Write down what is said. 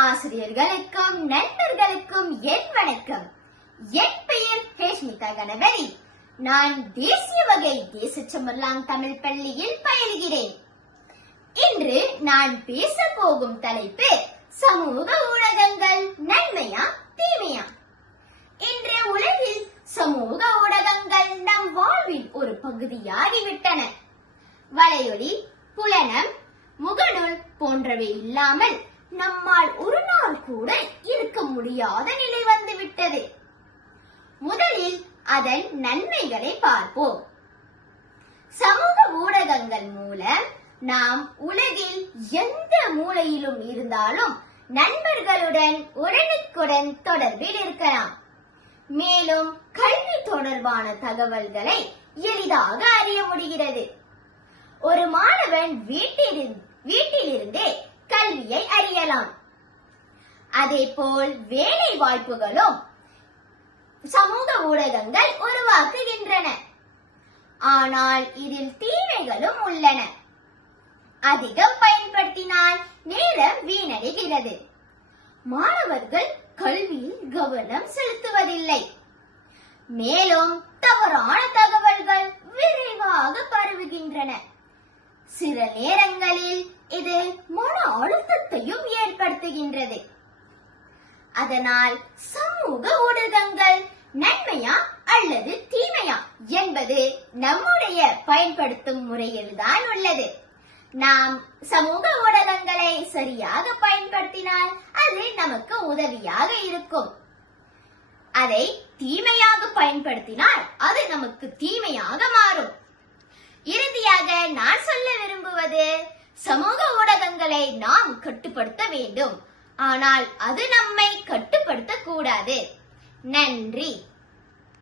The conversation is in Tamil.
ஆசிரியர்களுக்கும் நண்பர்களுக்கும் என் வணக்கம். என் பெயர் ஹேஷ்மிதா கணபதி. நான் தேசிய வகை தேசச்சமர்லாங் தமிழ் பள்ளியில் பயில்கிறேன். இன்று நான் பேச போகும் தலைப்பு சமூக ஊடகங்கள் நன்மையா தீமையா? இன்றைய உலகில் சமூக ஊடகங்கள் நம் வாழ்வில் ஒரு பகுதியாகிவிட்டன. வலையொலி, புலனம், முகநூல் போன்றவை இல்லாமல் நம்மால் ஒரு நாள் கூட இருக்க முடியாத நிலை வந்துவிட்டது. முதலில் அதன் நன்மைகளை பார்ப்போம். சமூக ஊடகங்கள் மூலம் நாம் உலகில் எந்த மூலையிலும் இருந்தாலும் நண்பர்களுடன் உடனுக்குடன் தொடர்பில் இருக்கலாம். மேலும் கல்வி தொடர்பான தகவல்களை எளிதாக அறிய முடிகிறது. ஒரு மாணவன் வீட்டிலிருந்தே கல்வியை அறியலாம். அதேபோல் வேலை வாய்ப்புகளும் சமூக ஊடகங்கள் உருவாக்குகின்றன. ஆனால் இதில் தீமைகளும் உள்ளன. அதிகம் பயன்படுத்தினால் நேரம் வீணடைகிறது. மாணவர்கள் கல்வியில் கவனம் செலுத்துவதில்லை. மேலும் தவறான தகவல்கள் விரைவாக பரவுகின்றன. சில நேரங்களில் இது மன அழுத்தத்தையும் ஏற்படுத்துகின்றது. அதனால் சமூக ஊடகங்கள் நன்மையா அல்லது தீமையா என்பது நம்முடைய பயன்படுத்தும் முறையில் தான் உள்ளது. நாம் சமூக ஊடகங்களை சரியாக பயன்படுத்தினால் அது நமக்கு உதவியாக இருக்கும். அதை தீமையாக பயன்படுத்தினால் அது நமக்கு தீமையாக மாறும். இறுதியாக நான் சொல்ல விரும்புவது, சமூக ஊடகங்களை நாம் கட்டுப்படுத்த வேண்டும். ஆனால் அது நம்மை கட்டுப்படுத்த கூடாது. நன்றி.